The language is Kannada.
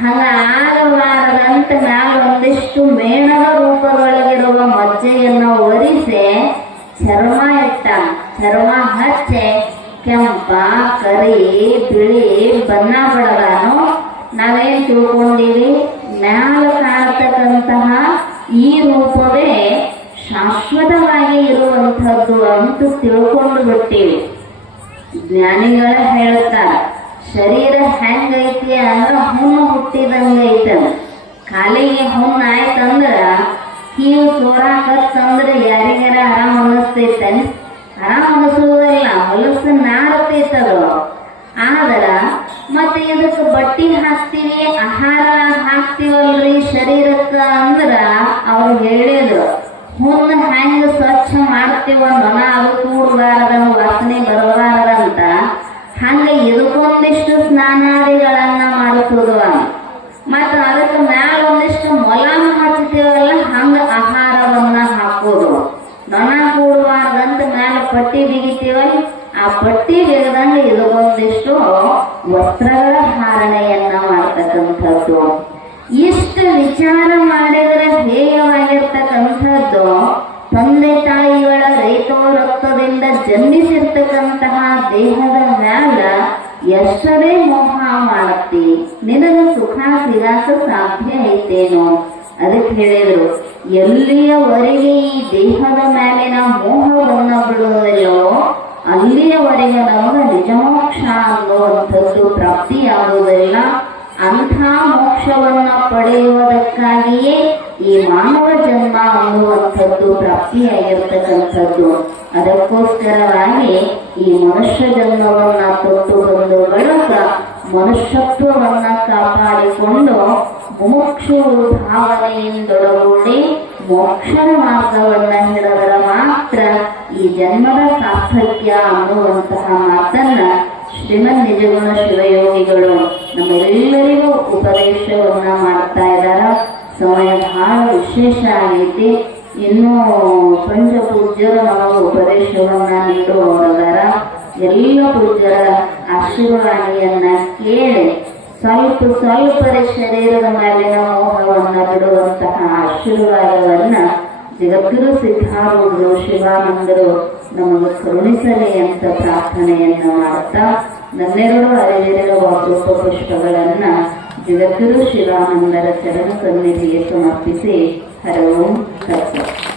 ಹಂಗ ಆಗಬಾರದಂತ ಮ್ಯಾಲ ಒಂದಿಷ್ಟು ಮೇಣದ ರೂಪದೊಳಗಿರುವ ಮಜ್ಜೆಯನ್ನು ಒರಿಸಿ, ಚರ್ಮ ಇಟ್ಟ, ಚರ್ಮ ಹಚ್ಚೆ, ಕೆಂಪ, ಕರಿ, ಬಿಳಿ, ಬಣ್ಣ ಬಡದಾನು ನಾವೇನ್ ತಿಳ್ಕೊಂಡಿವಿ ಮ್ಯಾಲ ಕಾಣತಕ್ಕಂತಹ ಈ ರೂಪವೇ ಶಾಶ್ವತವಾಗಿ ಇರುವಂಥದ್ದು ಅಂತ ತಿಳ್ಕೊಂಡು ಬಿಟ್ಟಿವಿ. ಜ್ಞಾನಿಗಳೇ ಹೇಳ್ತಾರ ಶರೀರ ಹೆಂಗೈತಿ ಅಂದ್ರೆ ಹುಣ್ಣು ಹುಟ್ಟಿದಂಗ ಐತದ ಕಾಲಿಗೆ ಹುಣ್ಣು ಆಯ್ತಂದ್ರ ಕೀವು ಸೋರಾಕತ್ತಂದ್ರ ಯಾರಿಗಾರ ಆರಾಮ್ ಅನ್ನಿಸ್ತೈತೆ ಆರಾಮ್ ಅನಿಸೋದಿಲ್ಲ ಹೊಲಸು ನಾರತೈತದು? ಆದ್ರ ಮತ್ತೆ ಇದಕ್ಕೆ ಬಟ್ಟಿ ಹಾಕ್ತೀವಿ, ಆಹಾರ ಹಾಕ್ತಿವಲ್ರಿ ಶರೀರಕ್ಕ ಅಂದ್ರ ಅವ್ರು ಹೇಳಿದ್ರು, ಹುಣ್ಣು ಹೆಂಗ ಸ್ವಚ್ಛ ಮಾಡ್ತೀವ ನೊಣ ಅದು ಕೂಡಬಾರದನ್ನು ವಾಸನೆ ಬರಬಾರದಂತ ಹಂಗ ಇದಕ್ಕೊಂದಿಷ್ಟು ಮಾಡಿಸೋದು ಮತ್ತ ಅದಕ್ಕೆ ಮ್ಯಾಲ ಒಂದಿಷ್ಟು ಮೊಲಾನ ಹಚ್ತೀವಲ್ಲ ಹಂಗ ಆಹಾರವನ್ನ ಹಾಕೋದು. ನೊಣ ಕೂಡಬಾರ್ದಂತ ಮ್ಯಾಲ ಪಟ್ಟಿ ಬಿಗಿತೀವಲ್ಲ, ಆ ಪಟ್ಟಿ ಬಿಗದಂಗ ಇದಕ್ಕೊಂದಿಷ್ಟು ವಸ್ತ್ರಗಳ ಧಾರಣೆಯನ್ನ ಮಾಡ್ತಕ್ಕಂಥದ್ದು. ಇಷ್ಟು ವಿಚಾರ ಮಾಡಿದರೆ ಹೇಯವಾಗಿರ್ತಕ್ಕಂಥದ್ದು, ತಂದೆ ತಾಯಿಗಳ ರೈತೋ ರಕ್ತದಿಂದ ಜನ್ಮಿಸಿರ್ತಕ್ಕಂತಹ ದೇಹದ ಮ್ಯಾಲ ಎಷ್ಟರೇ ಮೋಹ ಮಾಡತ್ತಿ ನಿನಗ ಸುಖ ಸಿಗಾಕ ಸಾಧ್ಯ ಐತೇನೋ? ಅದಕ್ಕೆ ಹೇಳಿದ್ರು, ಎಲ್ಲಿಯವರೆಗೆ ಈ ದೇಹದ ಮೇಲಿನ ಮೋಹವನ್ನ ಬಿಡುವುದಿಲ್ಲೋ ಅಲ್ಲಿಯವರೆಗೆ ನಮಗೆ ನಿಜಮೋಕ್ಷ ಅನ್ನುವಂಥದ್ದು ಪ್ರಾಪ್ತಿಯಾಗುವುದಿಲ್ಲ. ಅಂಥ ಮೋಕ್ಷವನ್ನ ಪಡೆಯುವುದಕ್ಕಾಗಿಯೇ ಈ ಮಾನವ ಜನ್ಮ ಅನ್ನುವಂಥದ್ದು ಪ್ರಾಪ್ತಿಯಾಗಿರ್ತಕ್ಕಂಥದ್ದು. ಅದಕ್ಕೋಸ್ಕರವಾಗಿ ಈ ಮನುಷ್ಯ ಜನ್ಮವನ್ನ ತೊಟ್ಟು ಬಂದು ಬಳಕ ಮನುಷ್ಯತ್ವವನ್ನ ಕಾಪಾಡಿಕೊಂಡು ಮುಮುಕ್ಷು ಭಾವನೆಯಿಂದೊಳಗೂಡಿ ಮೋಕ್ಷದ ಮಾರ್ಗವನ್ನ ಹಿಡಿದರೆ ಮಾತ್ರ ಈ ಜನ್ಮದ ಸಾರ್ಥಕ್ಯ ಅನ್ನುವಂತಹ ಮಾತನ್ನ ಶ್ರೀಮನ್ ನಿಜಗುಣ ಶಿವಯೋಗಿಗಳು ನಮ್ಮೆಲ್ಲರಿಗೂ ಉಪದೇಶವನ್ನ ಮಾಡ್ತಾ ಇದ್ದಾರೆ ಸಮಯ ಬಹಳ ವಿಶೇಷ ಆಗೈತಿ ಇನ್ನು ಪಂಚಪೂಜ್ಯರು ನಮಗೆ ಉಪದೇಶವನ್ನ ನೀಡುವವರದಾರ ಎಲ್ಲ ಪೂಜ್ಯರ ಆಶೀರ್ವಾದಿಯನ್ನ ಕೇಳಿ ಸ್ವಲ್ಪ ಸ್ವಲ್ಪರ ಶರೀರದ ಮೇಲಿನ ಮೋಹವನ್ನ ಬಿಡುವಂತಹ ಆಶೀರ್ವಾದವನ್ನ ಜಗದ್ಗುರು ಸಿದ್ಧಾರೂಢರು ಶಿವಾನಂದರು ನಮಗೆ ಕರುಣಿಸಲಿ ಅಂತ ಪ್ರಾರ್ಥನೆಯನ್ನ ಮಾಡ್ತಾ ನನ್ನೆರಡು ಅರಿವಿರುವ ಪುಷ್ಪ ಪುಷ್ಪಗಳನ್ನ ಜಗದ್ಗುರು ಶಿವಾನಂದರ ಚರಣ ಸನ್ನಿಧಿಗೆ ಸಮರ್ಪಿಸಿ Hello, please.